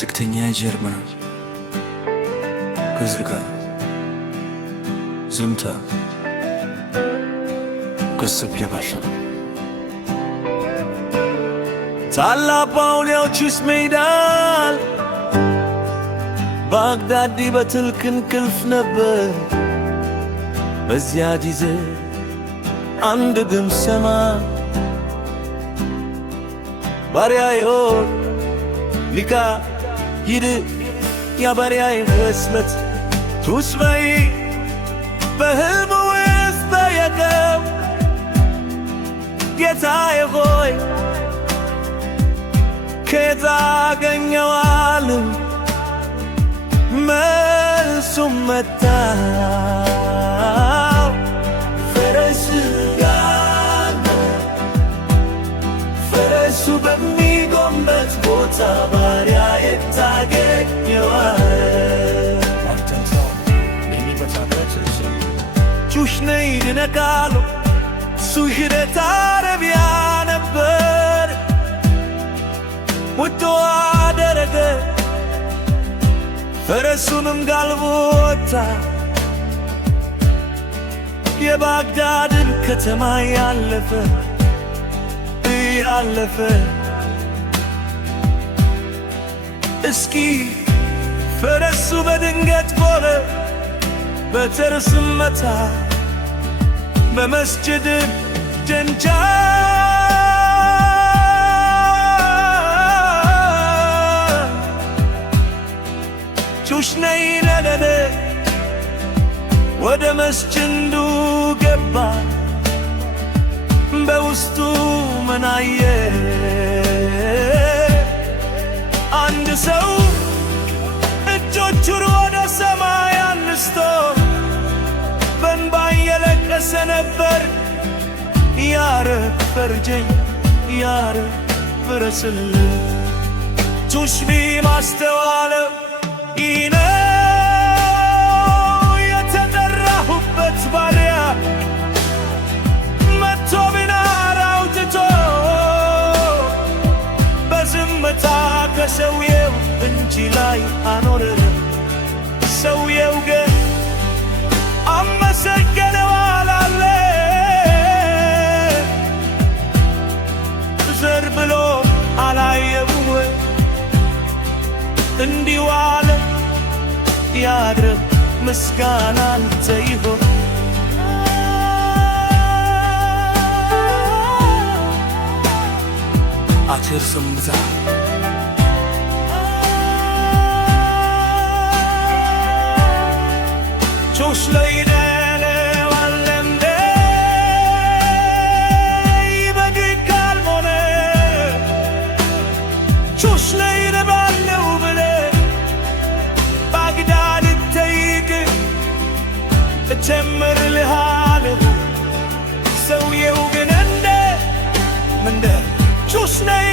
ዝቅተኛ ጀርመና ከዝጋ ዝምታ ከስብ የባሻ ታላባውን ያውቺስ ሜዳል ባግዳዲ በትልክ እንቅልፍ ነበር በዚያ ጊዜ አንድ ድምፅ ሰማ ባሪያዬ ሆይ ሊካ ሂድ ያባሪያዬ ህስመት ቱስበይ በህልሙ ውስጥ ጠየቀው ጌታዬ ሆይ ከየት አገኘዋለሁ መልሱም መጣ ፈረስ ጋር ፈረሱ በሚቆምበት ቦታ ባሪያዬ ታገኘዋለህ ጩሽ ነይ ድነቃሉ ሱሽረት አረቢያ ነበር ወጥቶ አደረገ ፈረሱንም ጋልቦ ወጣ የባግዳድን ከተማ ያለፈ እስኪ ፈረሱ በድንገት ቦረ በተርስም መታ በመስጅድ ደንጃ ጩሽ ነይ ነለለ ወደ መስጅዱ ገባ በውስጡ ምናየ አንድ ሰው እጆቹን ወደ ሰማይ አንስቶ በእንባ እየለቀሰ ነበር ያረብ ፈርጀኝ ያረብ ፍረስልኝ ጩሽ ማስተዋለው ይህ ነው የተጠራሁበት ባሪያ መጥቶ ቢናር አውጥቶ በዝምታ ከሰውየው እጅ ላይ አኖረ ሰውየው ግን አመሰገነው አላለ ዘር ብሎ አላየው እንዲሁ አለ ያድርግ ምስጋና ላንተ ይሁን አትር ዝምታ ጩሽ ላይ ደለዋለንደ ይበግካል ሞነ ጩሽ ላይ ደባለው ብለ ባግዳድ ተይቅ እጨምርልሃለሁ ሰውየው ግን እንደ ጩሽ ነይ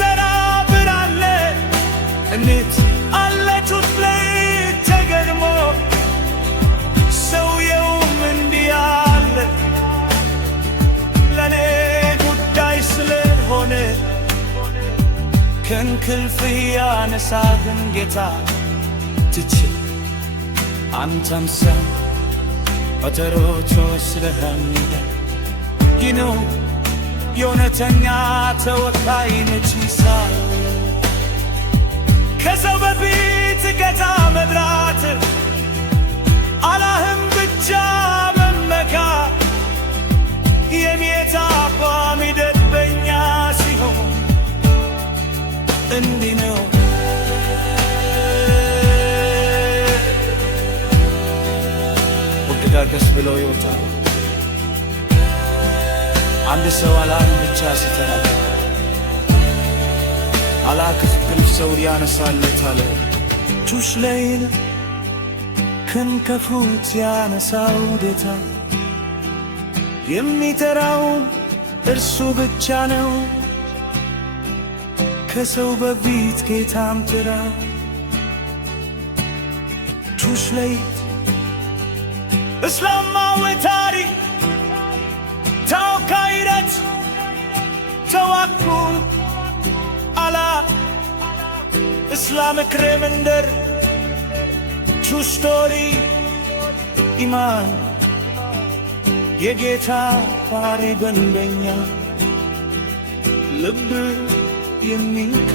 ተናብራለ እንዴት አለቹት ላይ ተገርሞ ሰውየውም እንዲህ አለ ለኔ ጉዳይ ስለሆነ ከእንቅልፍ ያነሳህን ጌታ ትችል አንተም ሰው በተሮቶ ስለህምደ ይህ ነው የእውነተኛ ተወካይ ነች ምሳሌ ከሰው በፊት ጌታ መጥራት አላህም ብቻ መመካ የኔታ አቋም ይደበኛ ሲሆን እንዲህ ነው ወግዳገስ ብለው ይወጣሉ አንድ ሰው አላህም ብቻ ሲተናገር አላህ ከፍቅር ሰው ያነሳለታል ጩሽ ላይን ከንከፉት ያነሳው ጌታ የሚጠራው እርሱ ብቻ ነው ከሰው በፊት ጌታም ጥራ ጩሽ ላይ እስላማዊ ታሪክ ተወካይነት ተዋኩ አላ መስላ ምክሬ መንደር ትሩ ስቶሪ ኢማን የጌታ ባሪ ደንበኛ ልብ የሚንካ